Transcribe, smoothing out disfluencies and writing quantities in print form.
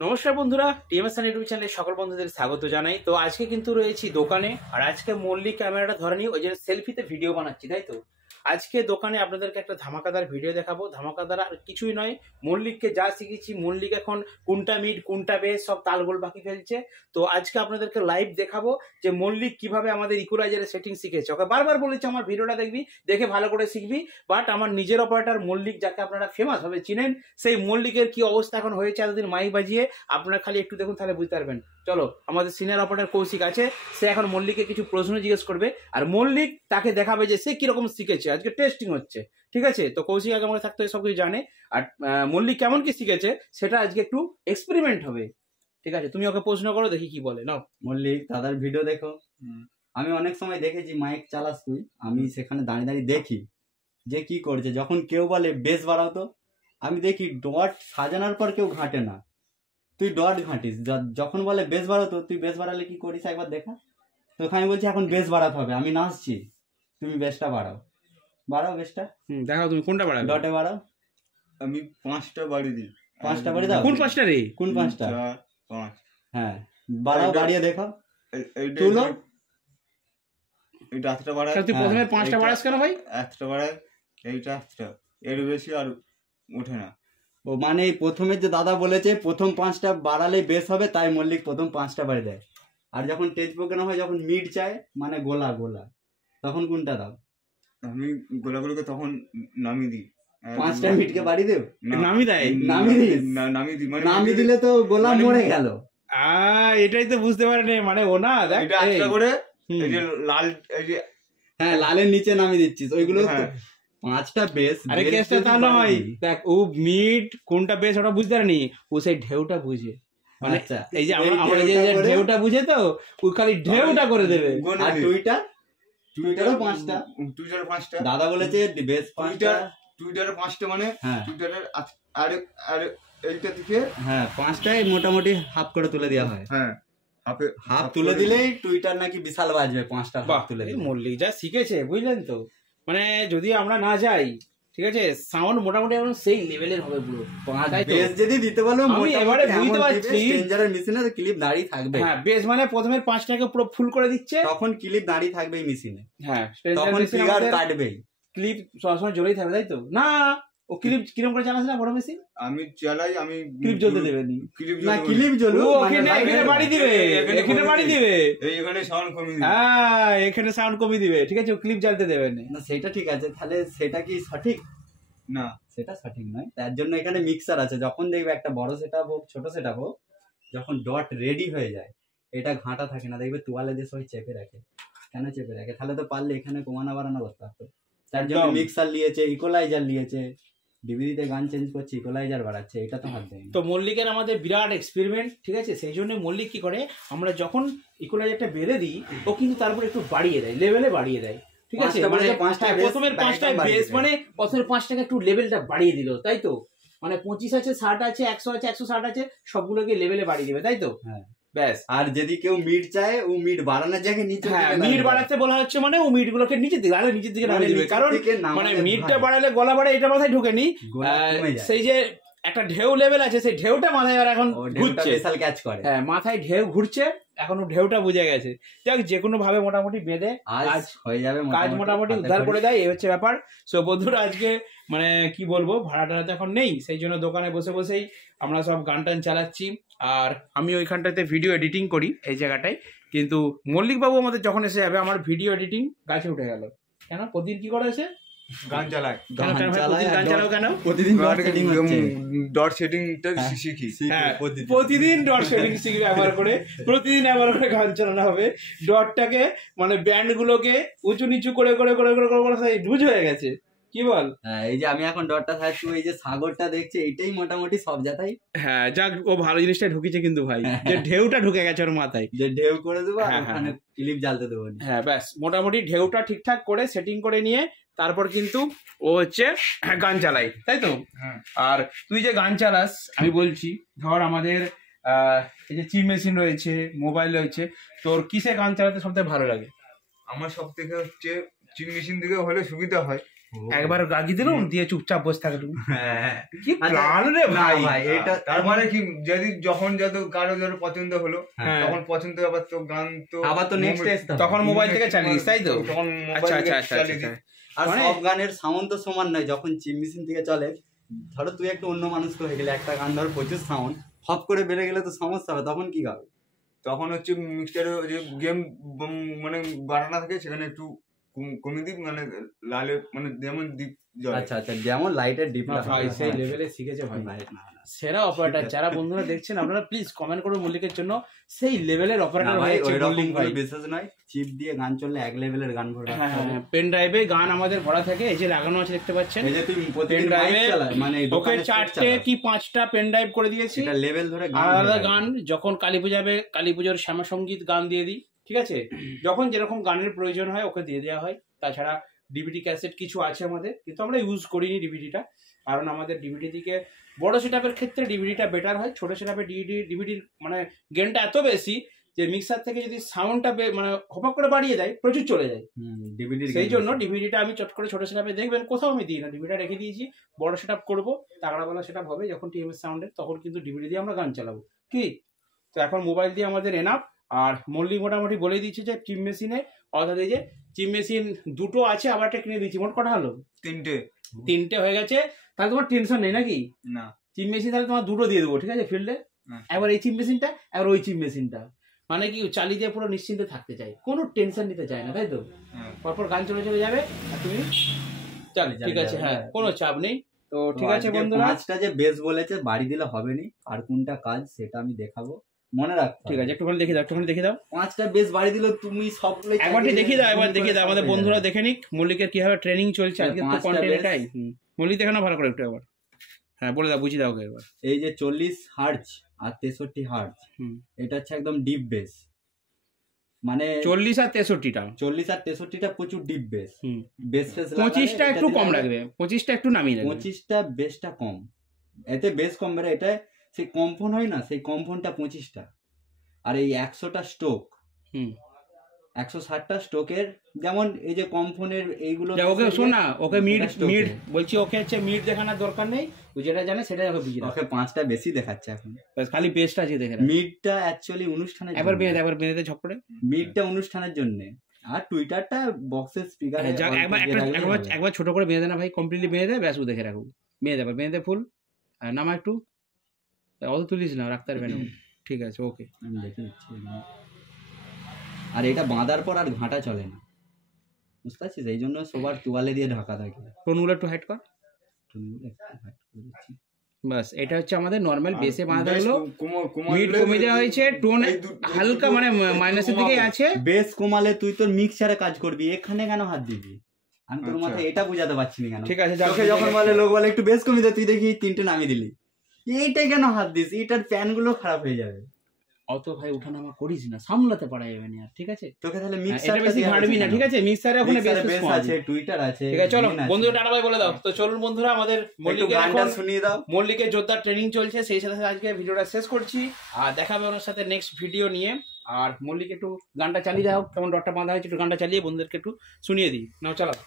নমস্কার বন্ধুরা, TMS YouTube চ্যানেলে সকল বন্ধুদের স্বাগত জানাই। তো আজকে কিন্তু রয়েছি দোকানে, আর আজকে মল্লিক ক্যামেরাটা ধরে নিয়ে ওই যে সেলফিতে ভিডিও বানাচ্ছি, তাই তো। আজকে দোকানে আপনাদেরকে একটা ধামাকাদার ভিডিও দেখাবো। ধামাকাদার আর কিছুই নয়, মল্লিককে যা শিখেছি, মল্লিক এখন কোনটা মিড কোনটা বেস সব তালগোল বাকি ফেলছে। তো আজকে আপনাদেরকে লাইভ দেখাবো যে মল্লিক কিভাবে আমাদের ইকুয়ালাইজারের সেটিং শিখেছে। ওকে বারবার বলেছে আমার ভিডিওটা দেখবি, দেখে ভালো করে শিখবি। বাট আমার নিজের অপারেটর মল্লিক, যাকে আপনারা ফেমাস ভাবে চিনেন, সেই মল্লিকের কি অবস্থা এখন হয়েছে এতদিন মাইক বাজিয়ে, আপনারা খালি একটু দেখুন তাহলে বুঝতে পারবেন। চলো, আমাদের সিনিয়র অপারেটর কৌশিক আছে, সে এখন মল্লিককে কিছু প্রশ্ন জিজ্ঞেস করবে, আর মল্লিক তাকে দেখাবে যে সে কিরকম শিখেছে। আজকে টেস্টিং হচ্ছে, ঠিক আছে। তো কৌশিক আগে আমাকে থাকতে সবকিছু জানে, আর মল্লিক কেমন কি শিখেছে সেটা আজকে একটু এক্সপেরিমেন্ট হবে, ঠিক আছে। তুমি ওকে প্রশ্ন করো, দেখি কি বলে। নাও মল্লিক, দাদার ভিডিও দেখো। আমি অনেক সময় দেখেছি মাইক চালাস তুই, আমি সেখানে দাঁড়িয়ে দাঁড়িয়ে দেখি যে কি করছে। যখন কেউ বলে বেস বাড়াও, তো আমি দেখি ডট সাজানোর পর কেউ ঘাঁটে না, তুই ডট ঘাঁটিস। যখন বলে বেস বাড়াতো, তুই বেস বাড়ালে কি করিস একবার দেখা। তো আমি বলছি এখন বেস বাড়াতে হবে, আমি নাচছি, তুমি বেসটা বাড়াও। বাড়াও বেসটা, দেখাও তুমি কোনটা বাড়াবে। ডটে বাড়াও। আমি 5টা বাড়ি দিই। 5টা বাড়ি দাও। কোন 5টা রে? কোন 5টা? 4 5। হ্যাঁ, বাড়াও, বাড়িয়ে দেখো। তুলো এইটা 8টা বাড়ায়। তুই প্রথমে 5টা বাড়াস কেন ভাই? 8টা বাড়ায়, এইটা 8টা, এর বেশি আর ওঠে না। ও মানে প্রথমে যে দাদা বলেছে প্রথম 5টা বাড়ালেই বেশ হবে, তাই মল্লিক প্রথম 5টা বাড়ি দেয়। আর যখন টেজ প্রোগ্রাম হয়, যখন মিড চায় মানে গোলা গোলা, তখন কোনটা দাও? আমি গোলাগুলোকে তখন নামিয়ে দিই। 5টা মিডকে বাড়ি দেব, নামি দেয়, নামিয়ে দিস। নামিয়ে দিই, মানে নামিয়ে দিলে তো গোলা মরে গেল। এটাই তো বুঝতে পারেনি, মানে ও না দেখ এটা 8টা করে, এই যে লাল, এই যে হ্যাঁ লালের নিচে নামিয়ে দিচ্ছিস ওইগুলো। 5টা বেস। আরে কেসটা তা নয়, দেখ ও মিড কোনটা বেস ওটা বুঝতে পারেনি, ও সেই ঢেউটা বুঝে। মানে এই যে আমরা যে ঢেউটা বুঝে, তো ও খালি ঢেউটা করে দেবে। আর টুইটারও 5টা, টুইটারে 5টা। দাদা বলেছে বেস 5টা, টুইটারে 5টা, মানে টুইটারের আর এইটা থেকে হ্যাঁ 5টায় মোটামুটি হাফ করে তুলে দেওয়া হয়। হ্যাঁ, হাফ তুলে দিলেই টুইটার নাকি বিশাল বাজবে। 5টা হাফ তুলে দিলে মল্লিক যা শিখেছে, বুঝলেন তো। মানে যদি আমরা না যাই, ঠিক আছে, সাউন্ড মোটামুটি এখন সেই লেভেলের হবে পুরো। বেস যদি দিতে বলো, আমি এবারে বুঝতে পারছি ডেঞ্জারের মেশিনে ক্লিপ দাঁড়িয়ে থাকবে। হ্যাঁ, বেস মানে প্রথমে 5টাকে পুরো ফুল করে দিচ্ছে, তখন ক্লিপ দাঁড়িয়ে থাকবে এই মেশিনে। হ্যাঁ, তখন ফিগার কাটবেই, ক্লিপ সবসময় জ্বলেই থাকবে, তাই তো। না, ও ক্লিপ কিরকম করে চালাস না বড় মেশিন? আমি চালাই, আমি ক্লিপ জ্বলতে দেবে না, ক্লিপ জ্বলু এখানে বাড়ি দিবে, এখানে বাড়ি দিবে, এখানে সাউন্ড কমিয়ে দিবে। হ্যাঁ, এখানে সাউন্ড কমিয়ে দিবে, ঠিক আছে। ও ক্লিপ জ্বালতে দেবে না, সেটা ঠিক আছে। তাহলে সেটা কি সঠিক? না, সেটা সঠিক নয়। তার জন্য এখানে মিক্সার আছে। যখন দেখবে একটা বড় সেটআপ হোক ছোট সেটআপ হোক, যখন ডট রেডি হয়ে যায়, এটা ঘাঁটা থাকে না, দেখবে তোয়ালে দিয়ে সবাই চেপে রাখে। কেন চেপে রাখে? তাহলে তো পারলে এখানে কমানো বাড়ানো করতে পারতো। তার জন্য মিক্সার নিয়েছে, ইকুয়ালাইজার নিয়েছে, ডিভিডিতে গান চেঞ্জ করছে, ইকুয়ালাইজার বাড়াচ্ছে, এটা তো হাত দেয়। তো মল্লিকের আমাদের বিরাট এক্সপেরিমেন্ট, ঠিক আছে। সেই জন্য মল্লিক কি করে, আমরা যখন ইকুয়ালাইজারটা বেঁধে দিই, ও কিন্তু তারপর একটু বাড়িয়ে দেয়, লেভেলে বাড়িয়ে দেয়, ঠিক আছে। মানে প্রথমের 5টায় বেস, মানে প্রথমের 5টাকে একটু লেভেলটা বাড়িয়ে দিল, তাই তো। মানে 25 আছে, 60 আছে, 100 আছে, 160 আছে, সবগুলোকে লেভেলে বাড়িয়ে দিবে, তাই তো। হ্যাঁ, ব্যাস। আর যদি কেউ মিড চায়, ও মিড বাড়ানোর জায়গায় নিচে, হ্যাঁ, মিড বাড়াতে বলা হচ্ছে মানে ও মিড গুলোকে নিচের দিকে, আরে নিচের দিকে নামিয়ে দিবে। কারণ মানে মিডটা বাড়ালে গলা বাড়ে, এটা মাথায় ঢোকেনি। সেই যে একটা ঢেউ লেভেল আছে, সেই ঢেউটা মাথায় এখন ঘুরছে, ক্যাচ করে। হ্যাঁ, মাথায় ঢেউ ঘুরছে, এখন ঢেউটা বুঝে গেছে। যাক, যে কোনো ভাবে মোটামুটি বেঁধে কাজ হয়ে যাবে, কাজ মোটামুটি উদ্ধার করে দেয়, এই হচ্ছে ব্যাপার। সো বন্ধুরা, আজকে মানে কি বলবো, ভাড়াটা তো এখন নেই, সেই জন্য দোকানে বসে বসেই আমরা সব গান টান চালাচ্ছি। আর আমি ওইখানটাতে ভিডিও এডিটিং করি এই জায়গাটায়, কিন্তু মল্লিক বাবু আমাদের যখন এসে যাবে, আমার ভিডিও এডিটিং গাছে উঠে গেল। কেন প্রতিদিন কি করে এসে গান চালায়? গান চালাও কেন? প্রতিদিন ডট সেটিংটা শিখি। হ্যাঁ, প্রতিদিন ডট সেটিং শিখি, ব্যবহার করে প্রতিদিন ব্যবহার করে গান চালানো হবে। ডটটাকে মানে ব্যান্ড গুলোকে উঁচু নিচু করে করে করে করে করে বুঝ হয়ে গেছে, কি বল? হ্যাঁ, এই যে আমি এখন ডটটা থাকছি, এই যে সাগরটা দেখছি, এইটাই মোটামুটি সব জায়গায়। হ্যাঁ, যাক, ও ভালো জিনিসটা ঢুকিয়েছে কিন্তু ভাই, যে ঢেউটা ঢুকে গেছে ওর মাথায়, যে ঢেউ করে দেবো, ওখানে ক্লিপ জ্বালতে দেবো। হ্যাঁ, ব্যাস, মোটামুটি ঢেউটা ঠিকঠাক করে সেটিং করে নিয়ে তারপর কিন্তু ও হচ্ছে গান চালাই, তাই তো। আর তুই যে গান চালাস, আমি বলছি, ধর আমাদের এই যে চিপ মেশিন রয়েছে, মোবাইল রয়েছে, তোর কিসে গান চালাতে সবথেকে ভালো লাগে? আমার সব থেকে হচ্ছে চিপ মেশিন দিকে হলে সুবিধা হয়, একবার গাগি দিলাম দিয়ে চুপচাপ বসে থাকলাম। হ্যাঁ কি প্ল্যান রে ভাই! এটা তার মানে কি, যদি যখন যত কারো ধরো পছন্দ হলো, হ্যাঁ। তখন পছন্দ আবার তো গান তো আবার তো নেক্সট তখন মোবাইল থেকে চালিয়ে দিস, তাই তো? তখন আচ্ছা মোবাইল আচ্ছা থেকে আচ্ছা চালিয়ে আচ্ছা। দিই। আর মানে- সব গানের সাউন্ড তো সমান নয়। যখন চিপ মেশিন থেকে চলে, ধরো তুই একটু অন্য মানুষ হয়ে গেলে, একটা গান ধর প্রচুর সাউন্ড হপ করে বেড়ে গেলে তো সমস্যা হবে, তখন কি গাবে? তখন হচ্ছে মিক্সচারে যে গেম মানে বাড়ানো থাকে সেখানে একটু কমিয়ে দিই, মানে লালে মানে যেমন দ্বীপ জ্বলে। আচ্ছা আচ্ছা, যেমন লাইটের ডিপ ভাই সেই লেভেলে শিখেছে ভাই, সেরা অপারেটর। যারা বন্ধুরা দেখছেন আপনারা প্লিজ কমেন্ট করুন মল্লিকের জন্য, সেই লেভেলের অপারেটর ভাই হয়েছে ওই রকম মল্লিক ভাই। কোনো বিশেষ নয়, চিপ দিয়ে গান চললে এক লেভেলের গান ভরা। হ্যাঁ, পেন ড্রাইভে গান আমাদের ভরা থাকে, এই যে লাগানো আছে দেখতে পাচ্ছেন। এই যে তুই পেন প্রতিদিন ড্রাইভে মাইক চালাস, মানে ওকে 4টে কি 5টা পেন ড্রাইভ করে দিয়েছি, এটা লেভেল ধরে আলাদা গান। যখন কালী পূজাবে কালী পুজোর শ্যামা সঙ্গীত গান দিয়ে দিই, ঠিক আছে? যখন যেরকম গানের প্রয়োজন হয় ওকে দিয়ে দেওয়া হয়। তাছাড়া ডিভিডি ক্যাসেট কিছু আছে আমাদের, কিন্তু আমরা ইউজ করিনি ডিভিডিটা, কারণ আমাদের ডিভিডি থেকে বড় সেটআপের ক্ষেত্রে ডিভিডিটা বেটার হয়। ছোট সেটআপে ডিভিডির মানে গেনটা এত বেশি যে মিক্সার থেকে যদি সাউন্ডটা মানে হপাক করে বাড়িয়ে দেয় প্রচুর চলে যায়। ডিভিডি, সেই জন্য ডিভিডিটা আমি চট করে ছোট সেটআপে দেখবেন কোথাও আমি দিই না, ডিভিডিটা রেখে দিয়েছি। বড় সেটআপ করবো, তাগড়াওয়ালা সেটআপ হবে যখন টিএমএস সাউন্ডের, তখন কিন্তু ডিভিডি দিয়ে আমরা গান চালাবো। কি তো এখন মোবাইল দিয়ে আমাদের এনাফ। আর মল্লি মোটামুটি বলে দিচ্ছে যে চিপ মেশিনে, অর্থাৎ এই যে চিপ মেশিন দুটো আছে, আবার একটা কিনে দিচ্ছি। মোট কটা হলো? 3টে হয়ে গেছে। তাহলে তোমার টেনশন নেই নাকি? না, চিপ মেশিন তাহলে তোমার দুটো দিয়ে দেবো, ঠিক আছে? ফিল্ডে একবার এই চিপ মেশিনটা, একবার ওই চিপ মেশিনটা, মানে কি চালিয়ে দিয়ে পুরো নিশ্চিন্তে থাকতে চাই, কোনো টেনশন নিতে চায় না, তাই তো? পরপর গান চলে চলে যাবে আর তুমি চালি, ঠিক আছে? হ্যাঁ, কোনো চাপ নেই। তো ঠিক আছে বন্ধুরা, 5টা যে বেস বলেছে বাড়ি দিলে হবে নি, আর কোনটা কাজ সেটা আমি দেখাবো, মনে রাখতে। ঠিক আছে, একটুখানি দেখে দাও, একটুখানি দেখে দাও। 5টা বেস বাড়ি দিলে তুমি সবগুলো একবারটি দেখিয়ে দাও, একবার দেখিয়ে দাও, আমাদের বন্ধুরা দেখে নিক মল্লিকের কিভাবে ট্রেনিং চলছে আজকে। তো কন্টেন্ট এটাই। মল্লিক দেখে না ভালো করে একটু একবার। হ্যাঁ বলে দাও, বুঝিয়ে দাও একবার। এই যে 40 হার্জ আর 63 হার্জ, এটা হচ্ছে একদম ডিপ বেস, মানে 40 আর 63টা, 40 আর 63টা প্রচুর ডিপ বেস। বেস ফেস 25টা একটু কম রাখবে, 25টা একটু নামিয়ে রাখবে। 25টা বেসটা কম, এতে বেস কম বেড়ে, এটা সেই কম্পন হয় না, সেই কম্পনটা 25টা। আর এই 100টা স্ট্রোক, 160টা স্ট্রোকের, যেমন এই যে কম্পনের এইগুলো। ওকে শোন না, ওকে মিড বলছি, ওকে হচ্ছে মিড দেখানোর দরকার নেই, ও যেটা জানে সেটাই ওকে বুঝিয়ে দাও। ওকে 5টা বেশি দেখাচ্ছে এখন, খালি বেসটা আছে দেখে। মিডটা অ্যাকচুয়ালি অনুষ্ঠানের, একবার বেঁধে ঝপ করে মিডটা অনুষ্ঠানের জন্য, আর টুইটারটা বক্সের স্পিকার। একবার ছোট করে বেঁধে না ভাই, কমপ্লিটলি বেঁধে ব্যাস ও দেখে রাখো। বেঁধে আবার বেঁধে ফুল নামা একটু, অত তুলিস না, রাখতে পারবে না। ঠিক আছে, ওকে আমি দেখে দিচ্ছি। আর এটা বাঁধার পর আর ঘাঁটা চলে না, বুঝতে পারছিস? এই জন্য সবার তোয়ালে দিয়ে ঢাকা থাকে। টোনগুলো একটু হাইড কর, বাস। এটা হচ্ছে আমাদের নর্মাল বেসে বাঁধা হলো, মিড কমে দেওয়া হয়েছে, টোন হালকা মানে মাইনাসের দিকে আছে। বেস কমালে তুই তোর মিক্সারে কাজ করবি, এখানে কেন হাত দিবি? আমি তোর মাথায় এটা বুঝাতে পারছি না কেন। ঠিক আছে, যখন বলে লোক বলে একটু বেস কমিয়ে দে, তুই দেখি 3টে নামিয়ে দিলি, এইটাই কেন হাত দিস? এটার প্যান গুলো খারাপ হয়ে যাবে। অত ভাই ওঠানামা করিস না, সামলাতে পারা যাবে না, ঠিক আছে? তোকে তাহলে এটা মিক্সারটা বেশি ঘাঁটবি না, ঠিক আছে? মিক্সারে ওখানে বেস আছে, টুইটার আছে, ঠিক আছে? চলো বন্ধুরা, টাটা বাই বলে দাও। তো চলুন বন্ধুরা, আমাদের গানটা শুনিয়ে দাও। মল্লিকের জোরদার ট্রেনিং চলছে, সেই সাথে আজকে ভিডিওটা শেষ করছি, আর দেখাবে ওনার সাথে নেক্সট ভিডিও নিয়ে। আর মল্লিক একটু গানটা চালিয়ে দাও, কেমন ডটটা বাঁধা হয়েছে, একটু গানটা চালিয়ে বন্ধুদেরকে একটু শুনিয়ে দিই। নাও চালাও।